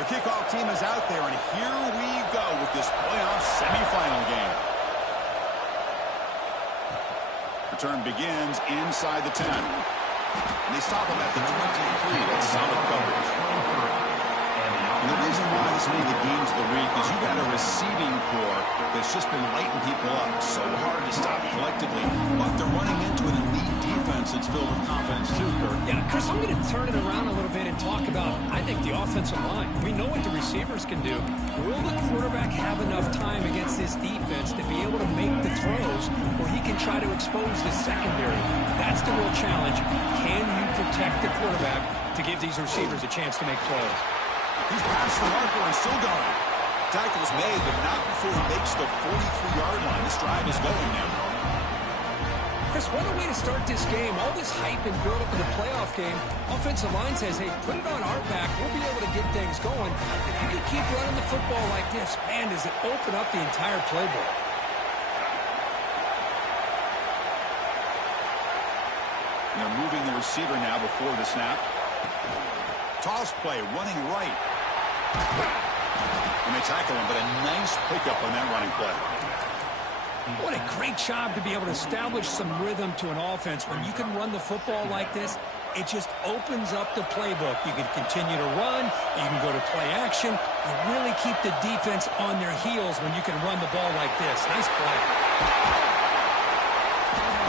The kickoff team is out there, and here we go with this playoff semifinal game. Return begins inside the 10. And they stop him at the 23. That's solid coverage. And the reason why this is one of the games of the week is you've got a receiving corps that's just been lighting people up. So hard to stop collectively. But they're running into an elite defense that's filled with confidence too, Kurt. Yeah, Chris, I'm going to turn it around a little bit and talk about, I think, the offensive line. We know what the receivers can do. Will the quarterback have enough time against this defense to be able to make the throws where he can try to expose the secondary? That's the real challenge. Can you protect the quarterback to give these receivers a chance to make plays? He's past the marker and still going. Tackle's made, but not before he makes the 43-yard line. This drive is going now. Chris, what a way to start this game. All this hype and build-up in the playoff game. Offensive line says, hey, put it on our back. We'll be able to get things going. If you can keep running the football like this, man, does it open up the entire playbook. And they're moving the receiver now before the snap. Toss play, running right. And they tackle him, but a nice pickup on that running play. What a great job to be able to establish some rhythm to an offense. When you can run the football like this, it just opens up the playbook. You can continue to run. You can go to play action. You really keep the defense on their heels when you can run the ball like this. Nice play.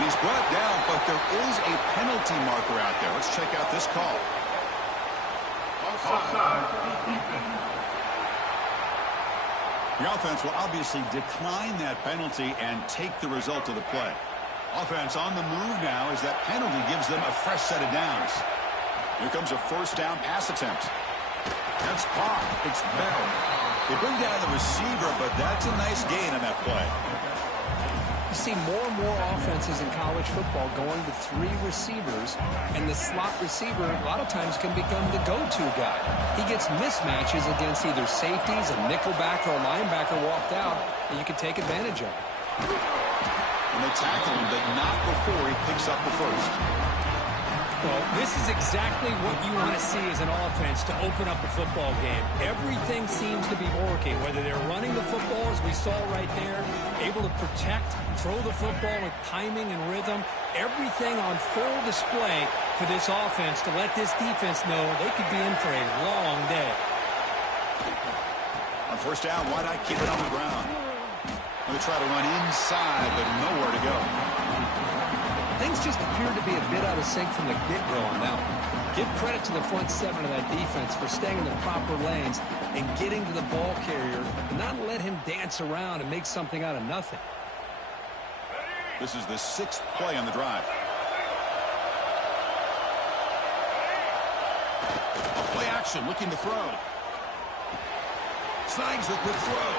He's brought down, but there is a penalty marker out there. Let's check out this call. The offense will obviously decline that penalty and take the result of the play. Offense on the move now as that penalty gives them a fresh set of downs. Here comes a first down pass attempt. That's caught. It's Bell. They bring down the receiver, but that's a nice gain on that play. You see more and more offenses in college football going to 3 receivers, and the slot receiver a lot of times can become the go-to guy. He gets mismatches against either safeties, a nickelback, or a linebacker walked out, and you can take advantage of it. And they tackle him, but not before he picks up the first. Well, this is exactly what you want to see as an offense to open up a football game. Everything seems to be working, whether they're running the football, as we saw right there, able to protect, throw the football with timing and rhythm, everything on full display for this offense to let this defense know they could be in for a long day. On first down, why not keep it on the ground? They try to run inside, but nowhere to go. Things just appeared to be a bit out of sync from the get-go on that one. Give credit to the front 7 of that defense for staying in the proper lanes and getting to the ball carrier and not let him dance around and make something out of nothing. This is the 6th play on the drive. A play action, looking to throw. Snags the quick throw.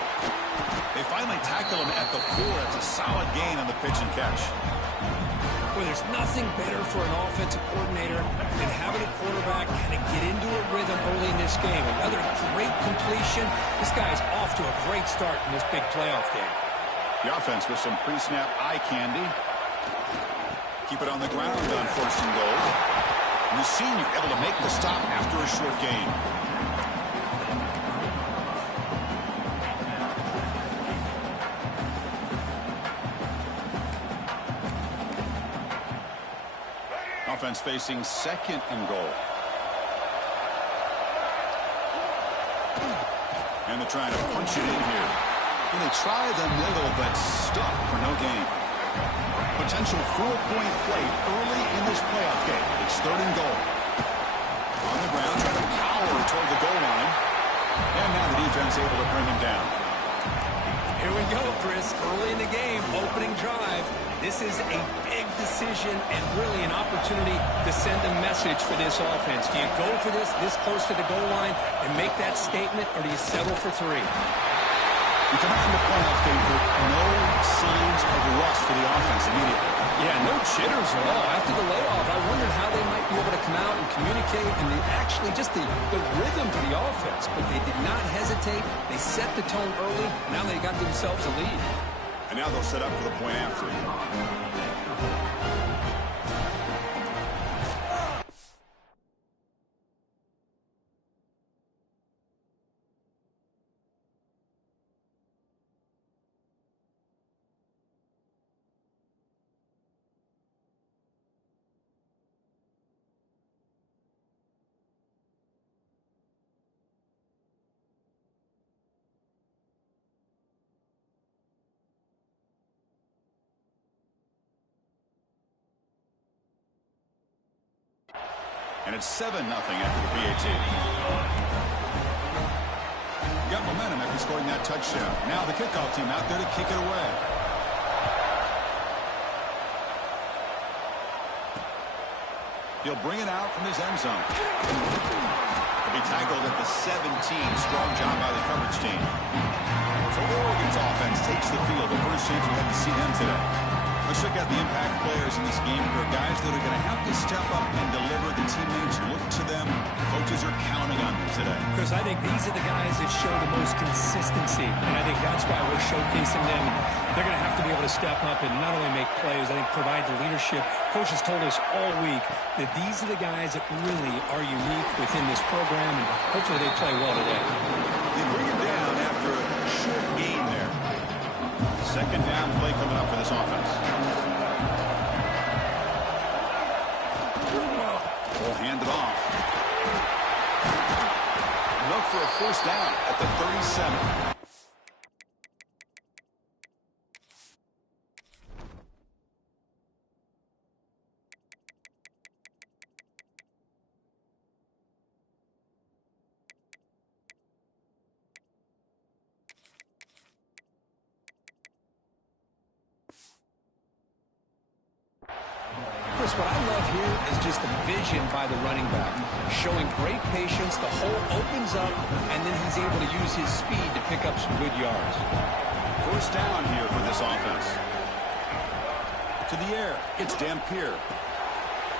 They finally tackle him at the 4. It's a solid gain on the pitch and catch. Well, there's nothing better for an offensive coordinator than having a quarterback kind of get into a rhythm early in this game. Another great completion. This guy's off to a great start in this big playoff game. The offense with some pre-snap eye candy. Keep it on the ground on first and goal. And the senior able to make the stop after a short gain. Offense facing 2nd and goal. And they're trying to punch it in here. And they try the middle, but stuck for no gain. Potential 4-point play early in this playoff game. It's 3rd and goal. On the ground, trying to power toward the goal line. And now the defense able to bring him down. Here we go, Chris. Early in the game, opening drive. This is a big decision and really an opportunity to send a message for this offense. Do you go for this close to the goal line and make that statement, or do you settle for 3? We come out in the playoff game with no signs of rust for the offense immediately. Yeah, no jitters at all. After the layoff, I wondered how they might be able to come out and communicate and actually just the rhythm to the offense. But they did not hesitate. They set the tone early. Now they got themselves a lead. And now they'll set up for the point after. And it's 7-0 after the PAT. Got momentum after scoring that touchdown. Now the kickoff team out there to kick it away. He'll bring it out from his end zone. He'll be tackled at the 17. Strong job by the coverage team. So Oregon's offense takes the field. The first chance we had to see them today. Let's check out the impact players in this game. For guys that are going to have to step up and deliver. The teammates look to them. Coaches are counting on them today. Chris, I think these are the guys that show the most consistency, and I think that's why we're showcasing them. They're going to have to be able to step up and not only make plays, I think provide the leadership. Coaches told us all week that these are the guys that really are unique within this program, and hopefully they play well today. They bring it down after a short gain there. Second down play coming up for this offense. We'll hand it off. Enough for a first down at the 37. Chris, what I love here is just the vision by the running back, showing great patience. The hole opens up, and then he's able to use his speed to pick up some good yards. First down here for this offense. To the air, it's Dampier.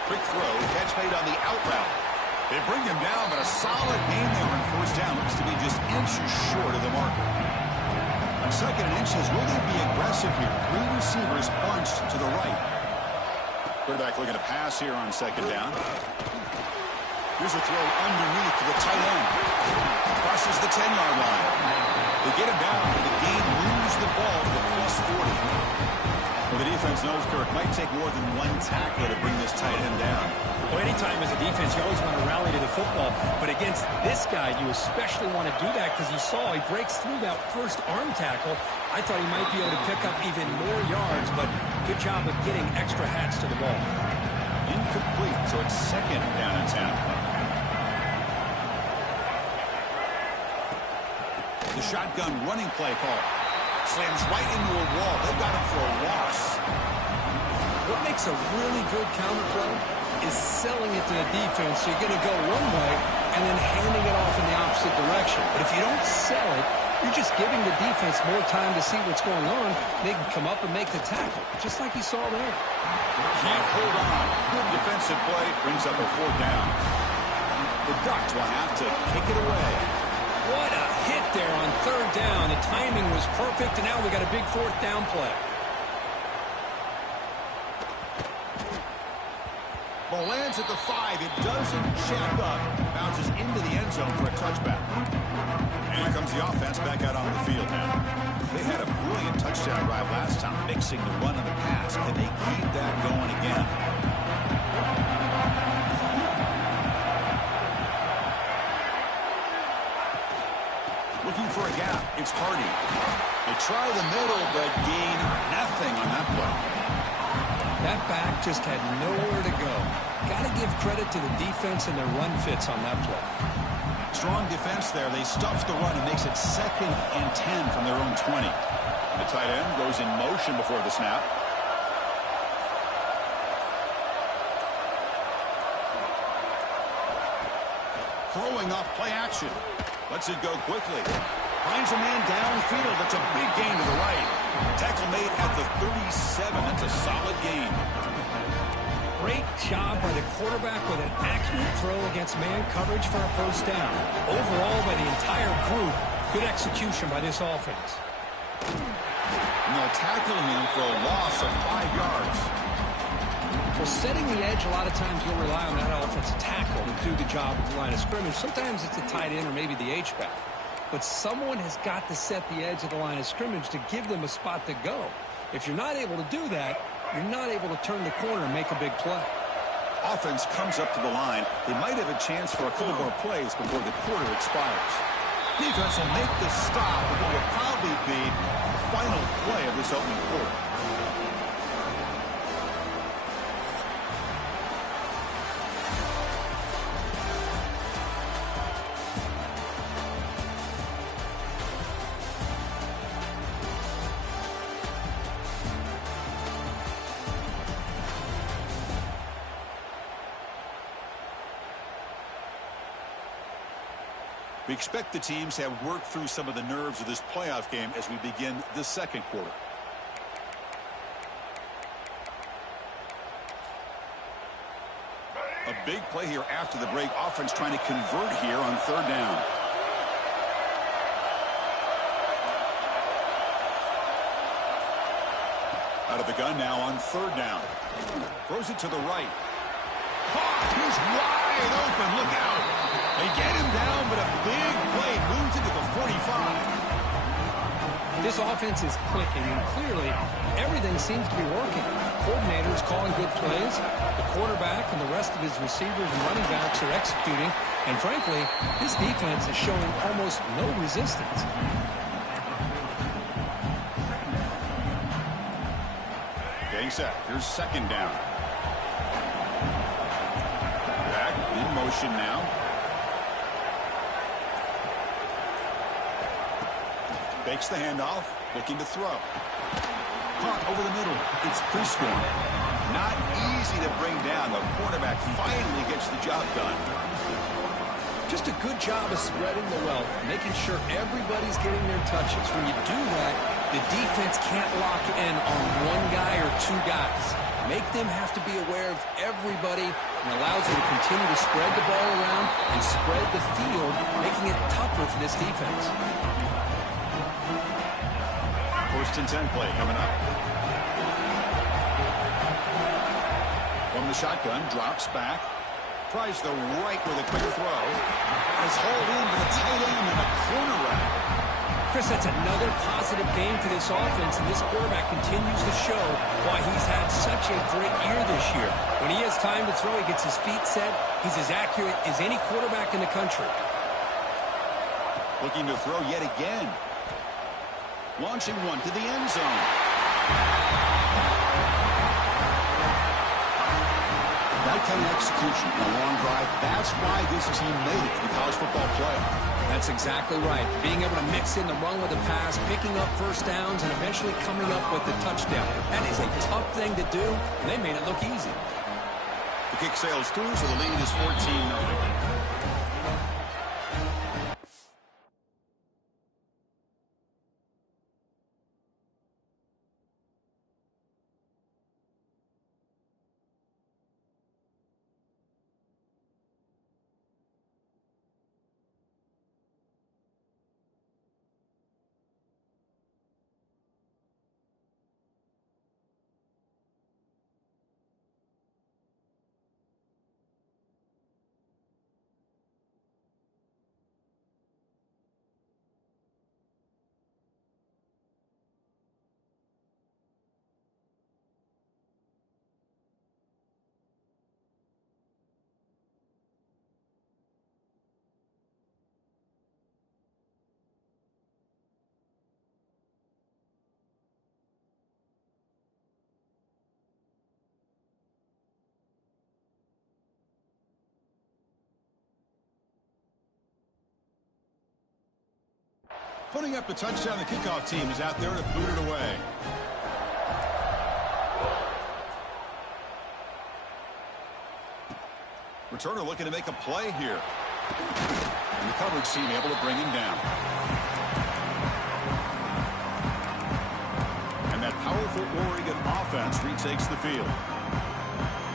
Quick throw, catch made on the out route. They bring him down, but a solid gain there on first down. Looks to be just inches short of the marker. On second and inches, will they be aggressive here? Three receivers bunched to the right. Quarterback looking to pass here on second down. Here's a throw underneath to the tight end. Crosses the 10-yard line. They get him down, and the game moves the ball to the +40. Well, the defense knows, Kirk, might take more than one tackler to bring this tight end down. Well, anytime as a defense, you always want to rally to the football. But against this guy, you especially want to do that because you saw he breaks through that first arm tackle. I thought he might be able to pick up even more yards, but good job of getting extra hats to the ball. Incomplete, so it's second down and 10. The shotgun running play call. Slams right into a wall. They've got him for a loss. What makes a really good counter play is selling it to the defense. So you're going to go one way and then handing it off in the opposite direction. But if you don't sell it, you're just giving the defense more time to see what's going on. They can come up and make the tackle, just like you saw there. Can't hold on. Good defensive play. Brings up a fourth down. The Ducks will have to kick it away. What a hit there on third down. The timing was perfect, and now we got a big fourth down play. Ball lands at the 5. It doesn't check up. Bounces into the end zone for a touchback. And here comes the offense back out on the field now. They had a brilliant touchdown drive last time, mixing the run and the pass. Can they keep that going again? Looking for a gap. It's Hardy. They try the middle, but gain nothing on that play. That back just had nowhere to go. Got to give credit to the defense and their run fits on that play. Strong defense there. They stuff the run and makes it second and 10 from their own 20. The tight end goes in motion before the snap. Throwing off play action. Lets it go quickly. Finds a man downfield. That's a big gain to the right. Tackle made at the 37. That's a solid gain. Great job by the quarterback with an accurate throw against man coverage for a first down. Overall, by the entire group, good execution by this offense. And they'll tackle him for a loss of 5 yards. Well, setting the edge, a lot of times you'll rely on that offensive tackle to do the job at the line of scrimmage. Sometimes it's the tight end or maybe the H-back. But someone has got to set the edge of the line of scrimmage to give them a spot to go. If you're not able to do that, you're not able to turn the corner and make a big play. Offense comes up to the line. They might have a chance for a couple more plays before the quarter expires. Defense will make the stop with what will probably be the final play of this opening quarter. We expect the teams to have worked through some of the nerves of this playoff game as we begin the second quarter. A big play here after the break. Offense trying to convert here on third down. Out of the gun now on third down. Throws it to the right. He's wide open. Look out. They get him down, but a big play moves into the 45. This offense is clicking, and clearly everything seems to be working. Coordinators calling good plays. The quarterback and the rest of his receivers and running backs are executing. And frankly, this defense is showing almost no resistance. Getting set. Here's second down. Back in motion now. Fakes the handoff. Looking to throw. Caught over the middle. It's Prescorn. Not easy to bring down. The quarterback finally gets the job done. Just a good job of spreading the wealth, making sure everybody's getting their touches. When you do that, the defense can't lock in on one guy or two guys. Make them have to be aware of everybody and allows them to continue to spread the ball around and spread the field, making it tougher for this defense. First and 10 play coming up. From the shotgun, drops back. Tries the right with a quick throw. Is hauled into the tight end and a corner route. Chris, that's another positive game for this offense, and this quarterback continues to show why he's had such a great year this year. When he has time to throw, he gets his feet set. He's as accurate as any quarterback in the country. Looking to throw yet again. Launching one to the end zone. That kind of execution in a long drive, that's why this team made it to the college football playoff. That's exactly right. Being able to mix in the run with the pass, picking up first downs, and eventually coming up with the touchdown. That is a tough thing to do, and they made it look easy. The kick sails through, so the lead is 14-0. Putting up the touchdown, the kickoff team is out there to boot it away. Returner looking to make a play here. And the coverage team able to bring him down. And that powerful Oregon offense retakes the field.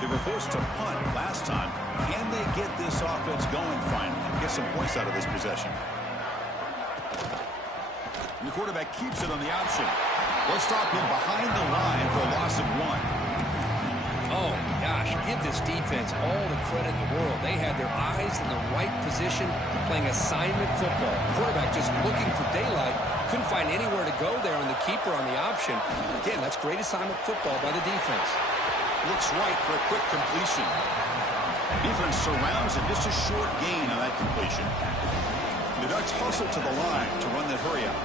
They were forced to punt last time. Can they get this offense going finally? Get some points out of this possession. And the quarterback keeps it on the option. Let's stop him behind the line for a loss of 1. Oh, gosh, give this defense all the credit in the world. They had their eyes in the right position, playing assignment football. Quarterback just looking for daylight. Couldn't find anywhere to go there on the keeper on the option. Again, that's great assignment football by the defense. Looks right for a quick completion. Defense surrounds him, just a short gain on that completion. The Ducks hustle to the line to run the hurry up.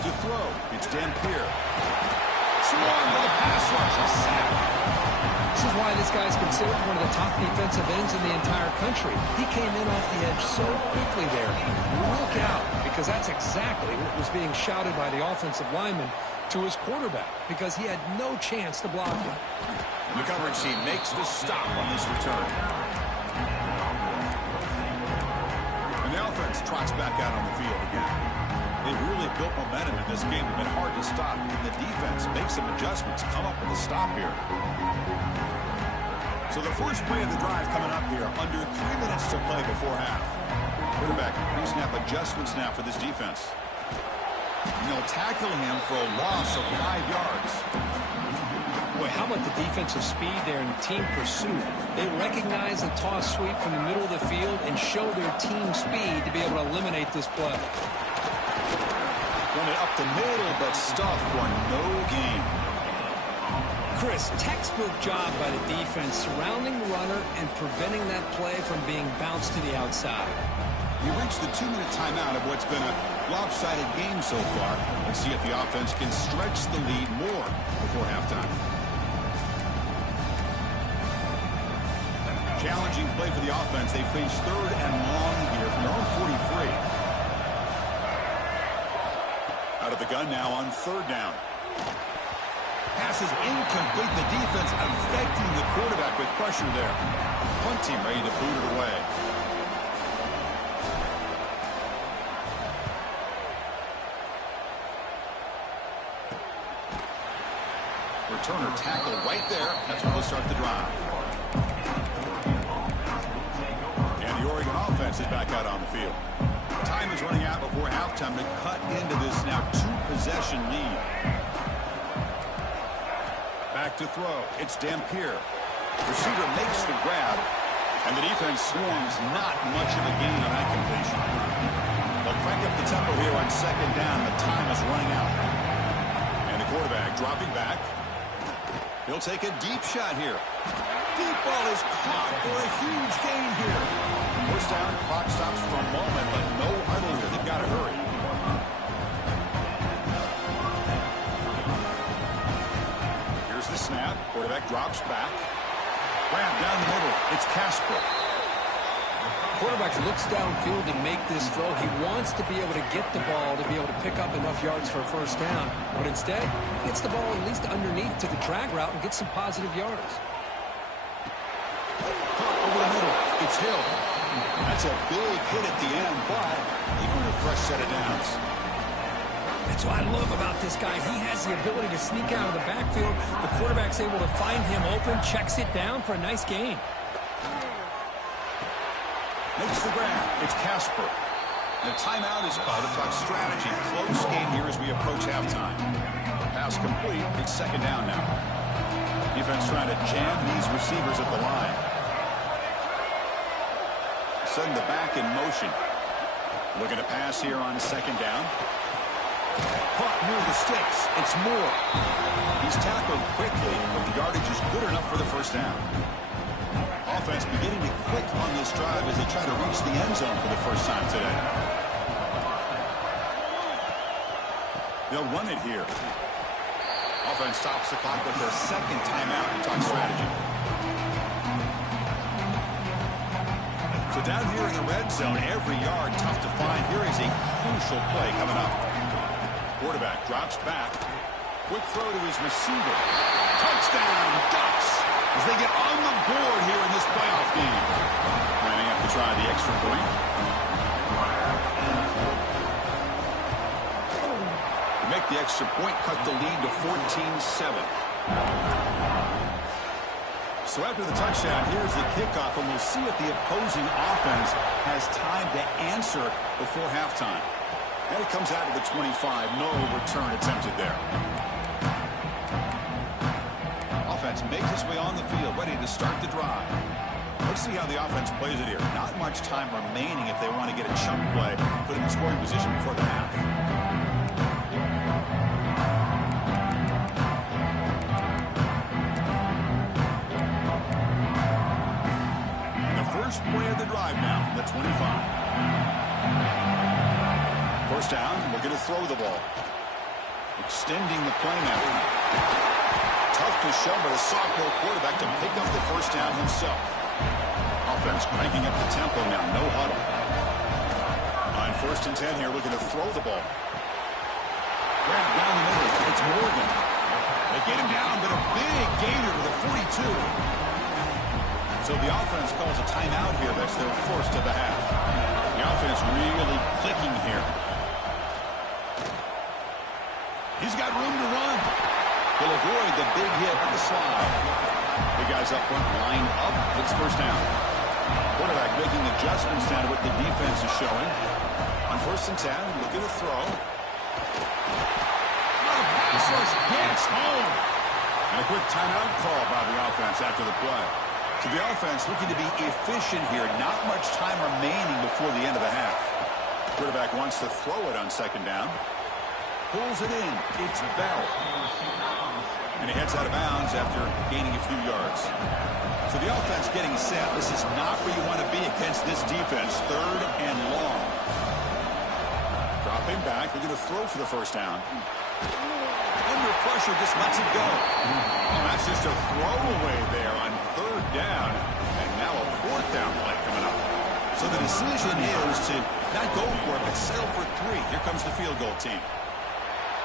To throw, it's Dampier. Swung to the pass rush, a sack. This is why this guy's considered one of the top defensive ends in the entire country. He came in off the edge so quickly there. Look out, because that's exactly what was being shouted by the offensive lineman to his quarterback, because he had no chance to block him. The coverage team makes the stop on this return. offense trots back out on the field again. They've really built momentum in this game. It's been hard to stop. And the defense makes some adjustments, come up with a stop here. So the first play of the drive coming up here. Under 3 minutes to play before half. Quarterback pre-snap adjustments now for this defense. And they'll tackle him for a loss of 5 yards. Boy, how about the defensive speed there and team pursuit? They recognize the toss sweep from the middle of the field and show their team speed to be able to eliminate this play. Run it up the middle, but stuffed for no gain. Chris, textbook job by the defense surrounding the runner and preventing that play from being bounced to the outside. We reached the 2-minute timeout of what's been a lopsided game so far. Let's see if the offense can stretch the lead more before halftime. Challenging play for the offense. They face 3rd and long here from their own 43. Out of the gun now on 3rd down. Pass is incomplete. The defense affecting the quarterback with pressure there. Punt team ready to boot it away. Returner tackle right there. That's where we'll start the drive. And the Oregon offense is back out on the field. Time is running out before halftime to cut into this now 2-possession lead. Back to throw. It's Dampier. Receiver makes the grab, and the defense swarms. Not much of a gain on that completion. They'll crank up the tempo here on 2nd down. The time is running out. And the quarterback dropping back. He'll take a deep shot here. Deep ball is caught for a huge gain here. First down, clock stops for a moment, but no huddle here. They've got to hurry. Here's the snap. Quarterback drops back. Grab down the middle. It's Casper. Quarterback looks downfield to make this throw. He wants to be able to get the ball to be able to pick up enough yards for a first down. But instead, he gets the ball at least underneath to the drag route and gets some positive yards. Over the middle. It's Hill. That's a big hit at the end, but he earned a fresh set of downs. That's what I love about this guy. He has the ability to sneak out of the backfield. The quarterback's able to find him open, checks it down for a nice gain. Makes the grab. It's Casper. The timeout is called to talk strategy. Close game here as we approach halftime. Pass complete. It's 2nd down now. Defense trying to jam these receivers at the line. Sending the back in motion. Looking to pass here on 2nd down. Caught near the sticks. It's Moore. He's tackled quickly, but the yardage is good enough for the first down. Offense beginning to click on this drive as they try to reach the end zone for the first time today. They'll run it here. Offense stops the clock with their 2nd timeout and talk strategy. So down here in the red zone, every yard tough to find. Here is a crucial play coming up. Quarterback drops back. Quick throw to his receiver. Touchdown, Ducks! As they get on the board here in this playoff game. Lining up to try the extra point. Make the extra point, cut the lead to 14-7. So after the touchdown, here's the kickoff, and we'll see if the opposing offense has time to answer before halftime. And it comes out of the 25. No return attempted there. Offense makes its way on the field, ready to start the drive. Let's see how the offense plays it here. Not much time remaining if they want to get a chunk play, put in scoring position before the half. And the first play of the drive now from the 25. First down, we're going to throw the ball. Extending the play now. Tough to show by the sophomore quarterback to pick up the first down himself. Offense cranking up the tempo now, no huddle. On 1st and 10 here, looking to throw the ball. Grab down the middle, it's Morgan. They get him down, but a big gainer to the 42. So the offense calls a timeout here. That's their first of the half. The offense really clicking here. He's got room to run. He'll avoid the big hit with the slide. The guys up front lined up. It's first down. Quarterback making adjustments down to what the defense is showing. On 1st and 10, look at the throw. The pass rush gets home. And a quick timeout call by the offense after the play. So the offense looking to be efficient here. Not much time remaining before the end of the half. Quarterback wants to throw it on 2nd down. Pulls it in. It's Bell. And he heads out of bounds after gaining a few yards. So the offense getting set. This is not where you want to be against this defense. 3rd and long. Dropping back. They're going to throw for the 1st down. Under pressure, just lets it go. And that's just a throwaway there on 3rd down. And now a 4th down play coming up. So the decision is to not go for it, but settle for 3. Here comes the field goal team.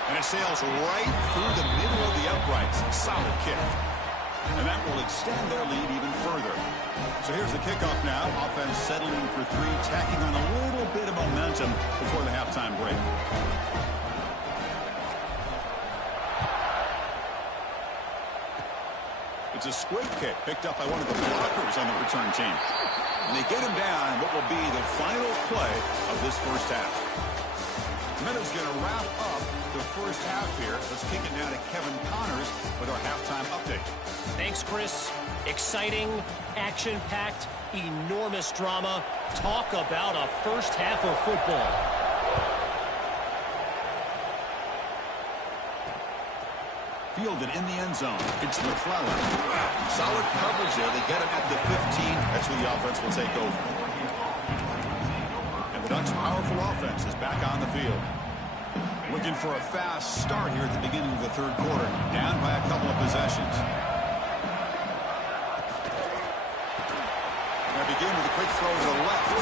And it sails right through the middle of the uprights. Solid kick. And that will extend their lead even further. So here's the kickoff now. Offense settling for 3, tacking on a little bit of momentum before the halftime break. It's a squib kick picked up by one of the blockers on the return team. And they get him down what will be the final play of this first half. Meadows going to wrap up the first half here. Let's kick it now to Kevin Connors with our halftime update. Thanks, Chris. Exciting, action-packed, enormous drama. Talk about a first half of football. Fielded in the end zone. It's McClellan. Solid coverage there. They get him at the 15. That's where the offense will take over. And the Ducks' powerful offense is back on the field. Looking for a fast start here at the beginning of the 3rd quarter. Down by a couple of possessions. Going to begin with a quick throw to the left.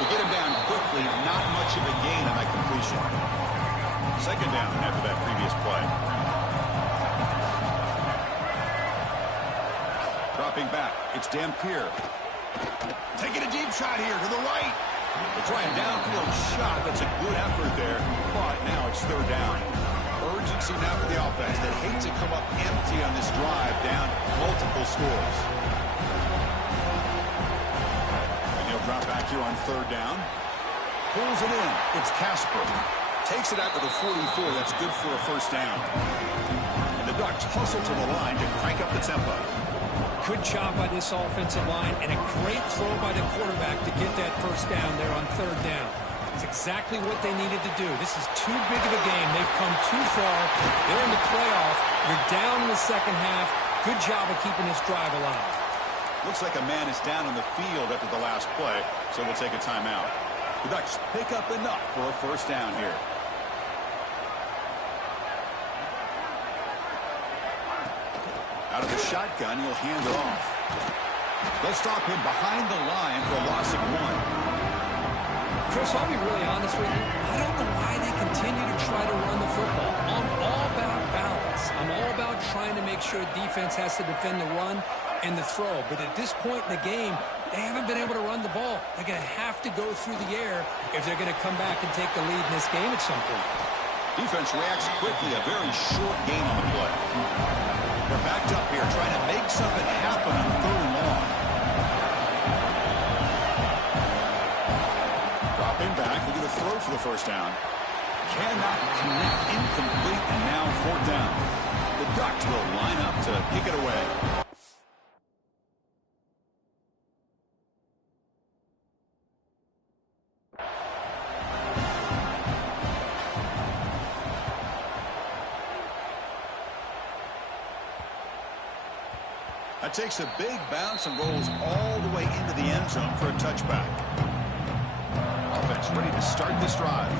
To get him down quickly, not much of a gain on that completion. 2nd down after that previous play. Dropping back, it's Dampier. Taking a deep shot here to the right. They try a downfield shot. That's a good effort there, but now it's 3rd down. Urgency now for the offense. They hate to come up empty on this drive, down multiple scores. And he'll drop back here on 3rd down. Pulls it in. It's Casper. Takes it out to the 44. That's good for a 1st down. And the Ducks hustle to the line to crank up the tempo. Good job by this offensive line, and a great throw by the quarterback to get that 1st down there on 3rd down. It's exactly what they needed to do. This is too big of a game. They've come too far. They're in the playoff. You're down in the 2nd half. Good job of keeping this drive alive. Looks like a man is down on the field after the last play, so we'll take a timeout. The Ducks pick up enough for a 1st down here. Out of the shotgun, he'll hand it off. They'll stop him behind the line for a loss of 1. Chris, I'll be really honest with you. I don't know why they continue to try to run the football. I'm all about balance. I'm all about trying to make sure defense has to defend the run and the throw. But at this point in the game, they haven't been able to run the ball. They're going to have to go through the air if they're going to come back and take the lead in this game at some point. Defense reacts quickly. A very short gain on the play. They're backed up here, trying to make something happen on 3rd and long. Dropping back, they're going to throw for the 1st down. Cannot connect, incomplete, and now 4th down. The Ducks will line up to kick it away. That takes a big bounce and rolls all the way into the end zone for a touchback. Offense ready to start this drive.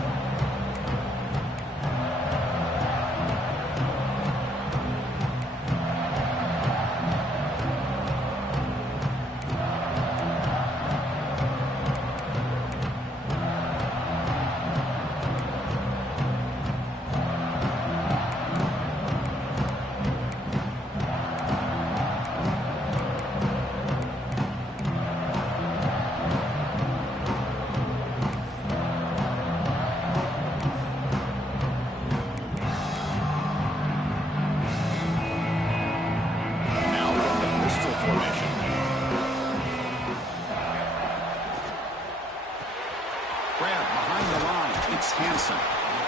Hansen.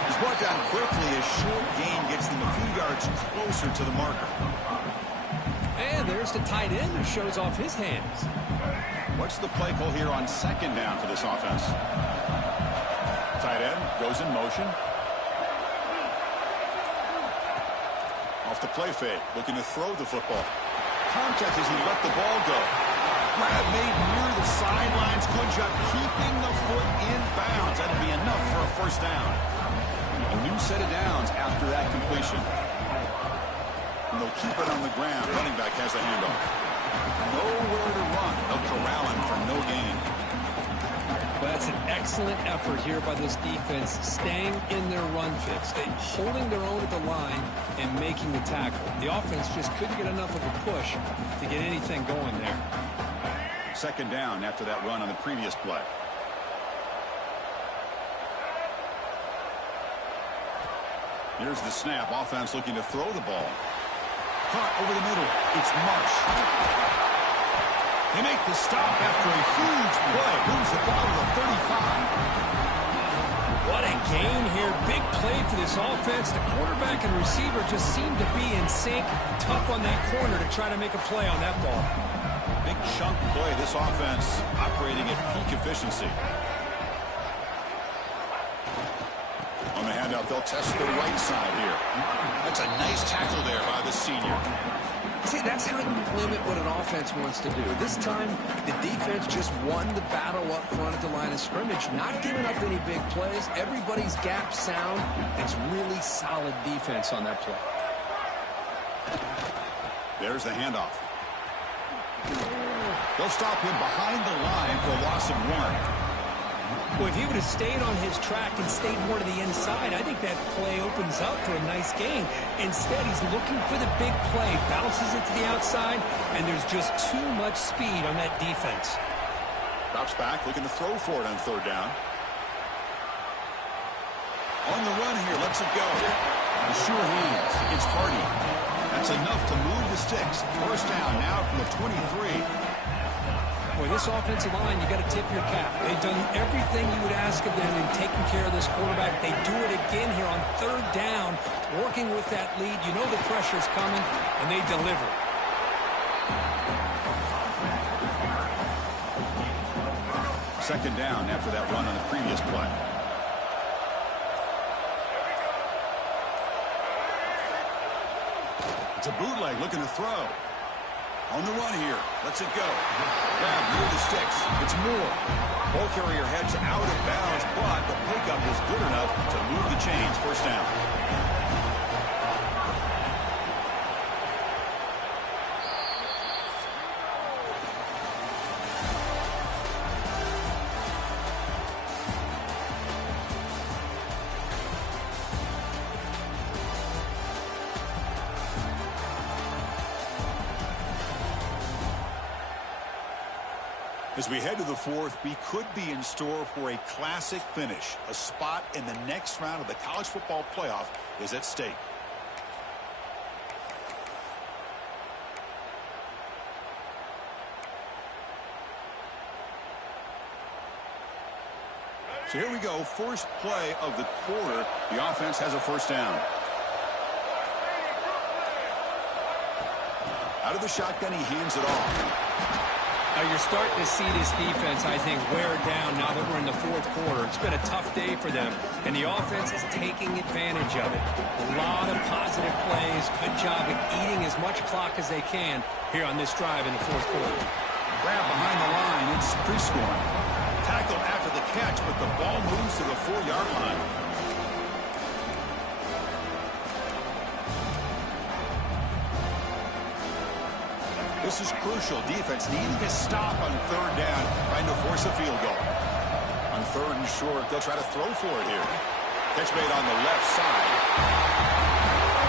He's brought down quickly. A short gain gets them a few yards closer to the marker. And there's the tight end who shows off his hands. What's the play call here on second down for this offense? Tight end goes in motion. Off the play fake, looking to throw the football. Contact as he let the ball go. Grab made near the sidelines. Good job keeping the foot in bounds. That'll be enough for a first down. A new set of downs after that completion. And they'll keep it on the ground. Running back has the handoff. Nowhere to run. They'll corral him for no gain. That's an excellent effort here by this defense, staying in their run fix. They holding their own at the line and making the tackle. The offense just couldn't get enough of a push to get anything going there. Second down after that run on the previous play. Here's the snap. Offense looking to throw the ball. Caught over the middle. It's Marsh. They make the stop after a huge play. Moves the ball to the 35. What a gain here. Big play for this offense. The quarterback and receiver just seem to be in sync. Tough on that corner to try to make a play on that ball. Big chunk play. This offense operating at peak efficiency. On the handout, they'll test the right side here. That's a nice tackle there by the senior. See, that's how you limit what an offense wants to do. This time, the defense just won the battle up front at the line of scrimmage, not giving up any big plays. Everybody's gap sound. It's really solid defense on that play. There's the handoff. They'll stop him behind the line for a loss of 1. Well, if he would have stayed on his track and stayed more to the inside, I think that play opens up for a nice gain. Instead, he's looking for the big play, bounces it to the outside, and there's just too much speed on that defense. Drops back, looking to throw for it on third down. On the run here, lets it go. The sure hands. It's Hardy. That's enough to move the sticks. First down now from the 23. Boy, this offensive line, you got to tip your cap. They've done everything you would ask of them in taking care of this quarterback. They do it again here on third down, working with that lead. You know the pressure's coming, and they deliver. Second down after that run on the previous play. It's a bootleg looking to throw. On the run here. Lets it go. Grab near the sticks. It's Moore. Ball carrier heads out of bounds, but the pickup is good enough to move the chains. First down. As we head to the fourth, we could be in store for a classic finish. A spot in the next round of the college football playoff is at stake. So here we go. First play of the quarter. The offense has a first down. Out of the shotgun, he hands it off. Now you're starting to see this defense, I think, wear down now that we're in the fourth quarter. It's been a tough day for them, and the offense is taking advantage of it. A lot of positive plays. Good job at eating as much clock as they can here on this drive in the fourth quarter. Grab behind the line. It's pre-scoring. Tackle after the catch, but the ball moves to the 4-yard line. This is crucial. Defense needing a stop on third down, trying to force a field goal. On third and short, they'll try to throw for it here. Catch made on the left side.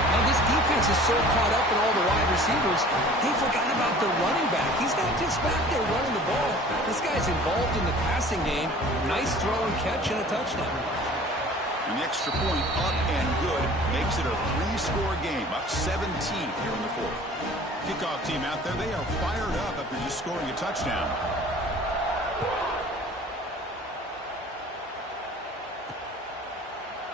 Now this defense is so caught up in all the wide receivers, they forgot about the running back. He's not just back there running the ball. This guy's involved in the passing game. Nice throw and catch and a touchdown. An extra point up and good makes it a 3-score game, up 17 here in the fourth. Kickoff team out there, they are fired up after just scoring a touchdown.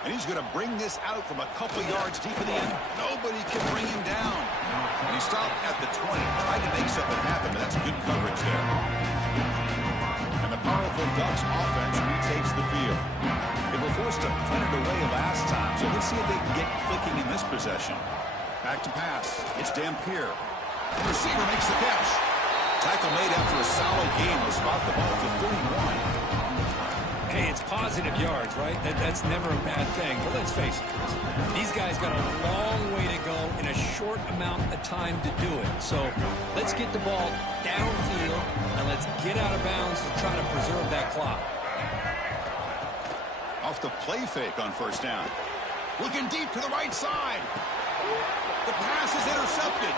And he's going to bring this out from a couple yards deep in the end. Nobody can bring him down. And he stopped at the 20. Tried to make something happen, but that's good coverage there. And the powerful Ducks offense retakes the field. They were forced to punt it away last time, so let's see if they can get clicking in this possession. Back to pass. It's Dampier. The receiver makes the catch. Tackle made after a solid game will spot the ball to 31. Hey, it's positive yards, right? That's never a bad thing. But let's face it, these guys got a long way to go in a short amount of time to do it. So let's get the ball downfield, and let's get out of bounds to try to preserve that clock. Off the play fake on first down. Looking deep to the right side. The pass is intercepted.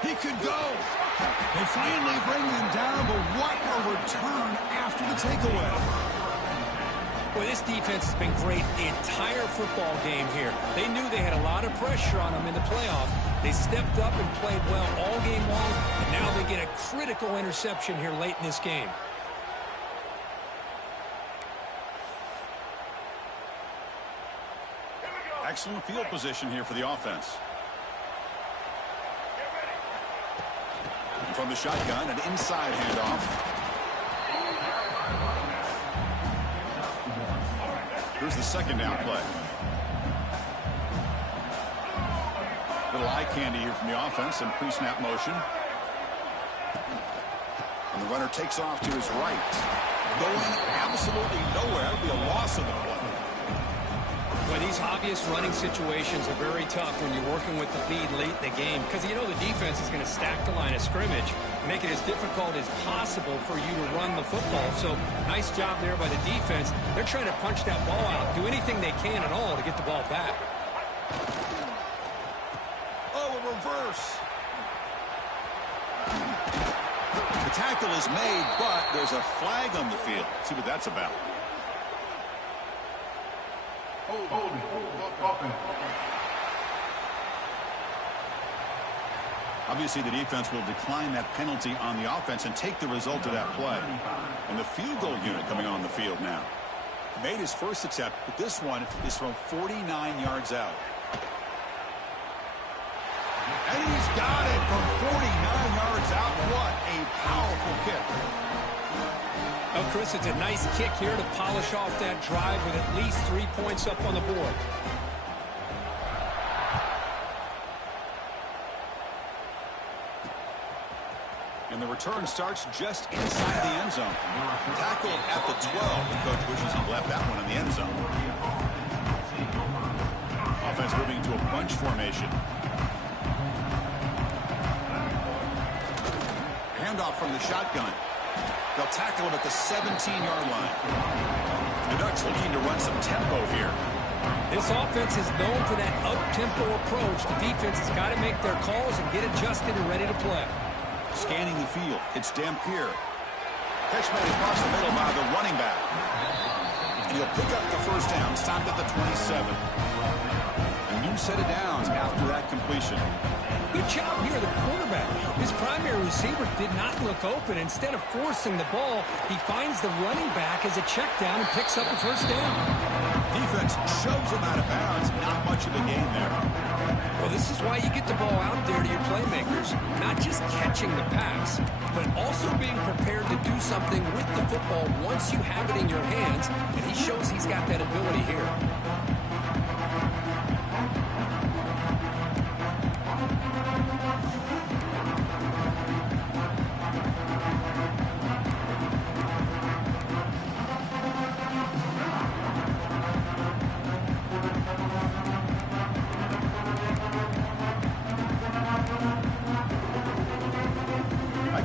He could go. They finally bring him down, but what a return after the takeaway. Boy, this defense has been great the entire football game here. They knew they had a lot of pressure on them in the playoffs. They stepped up and played well all game long, and now they get a critical interception here late in this game. Excellent field position here for the offense. And from the shotgun, an inside handoff. Here's the second down play. Little eye candy here from the offense and pre-snap motion. And the runner takes off to his right. Going absolutely nowhere. It'll be a loss of the play. Well, these obvious running situations are very tough when you're working with the lead late in the game because you know the defense is going to stack the line of scrimmage, make it as difficult as possible for you to run the football. So nice job there by the defense. They're trying to punch that ball out, do anything they can at all to get the ball back. Oh, a reverse. The tackle is made, but there's a flag on the field. See what that's about. Obviously, the defense will decline that penalty on the offense and take the result of that play. And the field goal unit coming on the field now. Made his first attempt, but this one is from 49 yards out. And he's got it from 49 yards out. What a powerful kick. Oh, Chris, it's a nice kick here to polish off that drive with at least 3 points up on the board. And the return starts just inside the end zone. Tackled at the 12. The coach wishes he left that one in the end zone. Offense moving to a bunch formation. Handoff from the shotgun. They'll tackle him at the 17-yard line. The Ducks looking to run some tempo here. This offense is known for that up-tempo approach. The defense has got to make their calls and get adjusted and ready to play. Scanning the field, it's Dampier. Catch made across the middle by the running back. And he'll pick up the first down, stopped at the 27. A new set of downs after that completion. Good job here, the quarterback. His primary receiver did not look open. Instead of forcing the ball, he finds the running back as a check down and picks up a first down. Defense shoves him out of bounds. Not much of a gain there. Well, this is why you get the ball out there to your playmakers. Not just catching the pass, but also being prepared to do something with the football once you have it in your hands. And he shows he's got that ability here.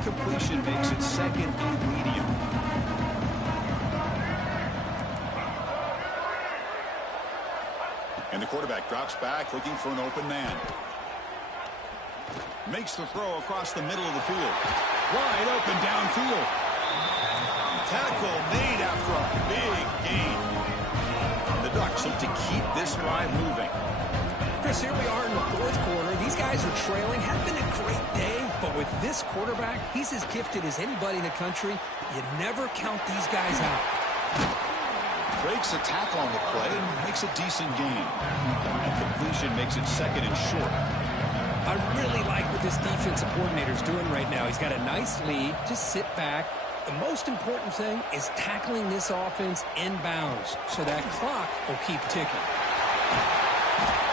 Completion makes it second and medium. And the quarterback drops back looking for an open man. Makes the throw across the middle of the field. Wide open downfield. Tackle made after a big gain. The Ducks look to keep this drive moving. Chris, here we are in the fourth quarter. These guys are trailing. Hadn't been a great day, but with this quarterback, he's as gifted as anybody in the country. You never count these guys out. Breaks a tackle on the play and makes a decent gain. And completion makes it second and short. I really like what this defensive coordinator is doing right now. He's got a nice lead. Just sit back. The most important thing is tackling this offense inbounds so that clock will keep ticking.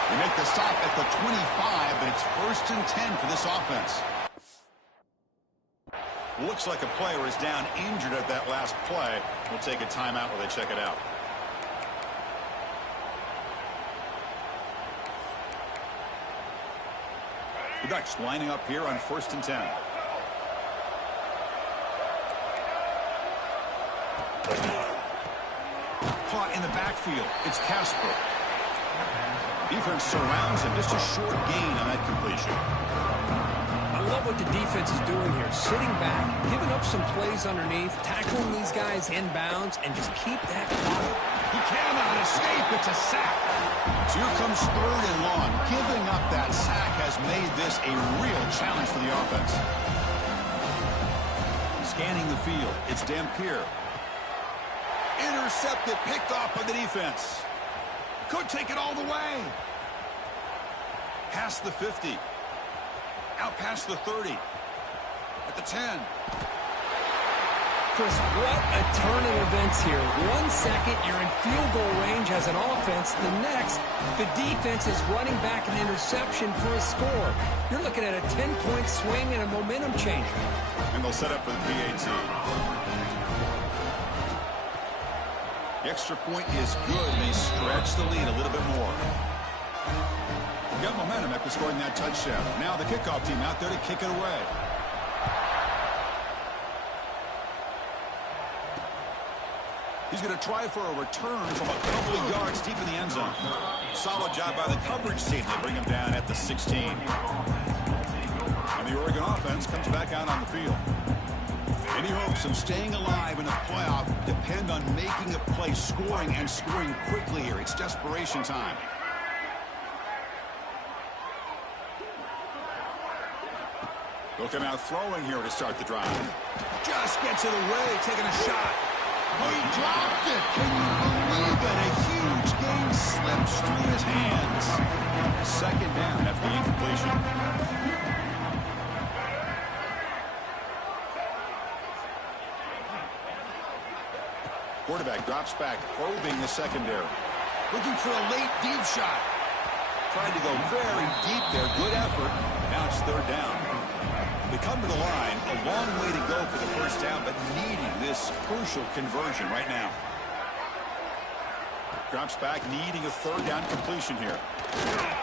They make the stop at the 25, but it's 1st and 10 for this offense. Looks like a player is down injured at that last play. We'll take a timeout while they check it out. The Ducks lining up here on 1st and 10. Caught in the backfield. It's Casper. Defense surrounds him. Just a short gain on that completion. I love what the defense is doing here. Sitting back, giving up some plays underneath, tackling these guys inbounds, and just keep that clock. He cannot escape. It's a sack. So here comes 3rd and long. Giving up that sack has made this a real challenge for the offense. Scanning the field. It's Dampier. Intercepted, picked off by the defense. Could take it all the way. Past the 50. Out past the 30. At the 10. Chris, what a turn of events here. 1 second, you're in field goal range as an offense. The next, the defense is running back an interception for a score. You're looking at a 10-point swing and a momentum changer. And they'll set up for the PAT. The extra point is good. They stretch the lead a little bit more. Got momentum after scoring that touchdown. Now the kickoff team out there to kick it away. He's going to try for a return from a couple of yards deep in the end zone. Solid job by the coverage team to bring him down at the 16. And the Oregon offense comes back out on the field. Any hopes of staying alive in the playoff depend on making a play, scoring, and scoring quickly here. It's desperation time. They'll come out throwing here to start the drive. Just gets it away, taking a shot. Oh, he dropped it. Can you believe it? A huge gain slips through his hands. 2nd down after the incompletion. Quarterback drops back, probing the secondary. Looking for a late deep shot. Tried to go very deep there. Good effort. Now it's 3rd down. They come to the line. A long way to go for the 1st down, but needing this crucial conversion right now. Drops back, needing a 3rd down completion here.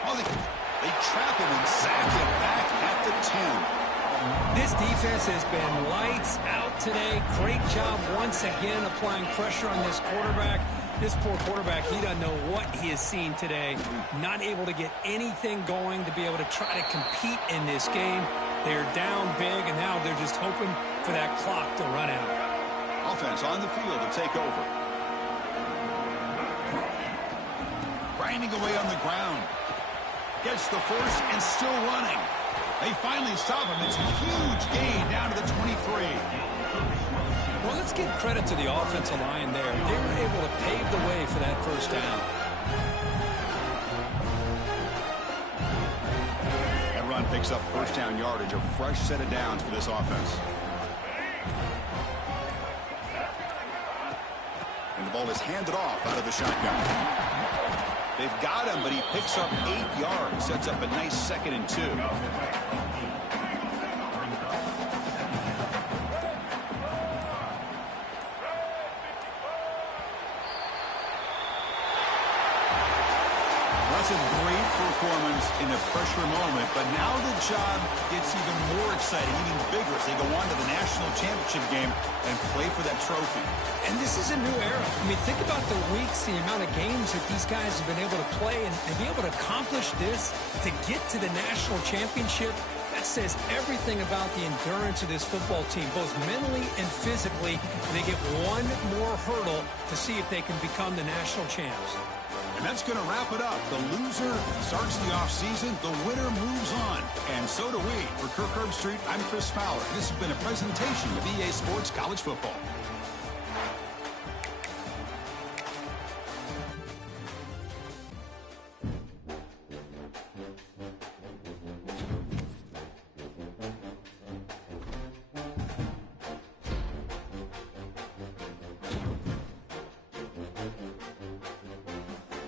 Oh, they trap him and sack him back at the 10. This defense has been lights out today. Great job once again applying pressure on this quarterback. This poor quarterback, he doesn't know what he has seen today. Not able to get anything going to be able to try to compete in this game. They're down big, and now they're just hoping for that clock to run out. Offense on the field to take over. Grinding away on the ground. Gets the 1st and still running. They finally stop him. It's a huge gain down to the 23. Well, let's give credit to the offensive line there. They were able to pave the way for that 1st down. That run picks up 1st down yardage, a fresh set of downs for this offense. And the ball is handed off out of the shotgun. They've got him, but he picks up 8 yards. Sets up a nice 2nd and 2. That's a great performance in a pressure moment, but now the job gets even more exciting, even bigger as they go on to the national championship game and play for that trophy. And this is a new era. I mean, think about the weeks, the amount of games that these guys have been able to play, and be able to accomplish this, to get to the national championship. That says everything about the endurance of this football team, both mentally and physically. They get one more hurdle to see if they can become the national champs. And that's going to wrap it up. The loser starts the offseason. The winner moves on. And so do we. For Kirk Herbstreit, I'm Chris Fowler. This has been a presentation of EA Sports College Football.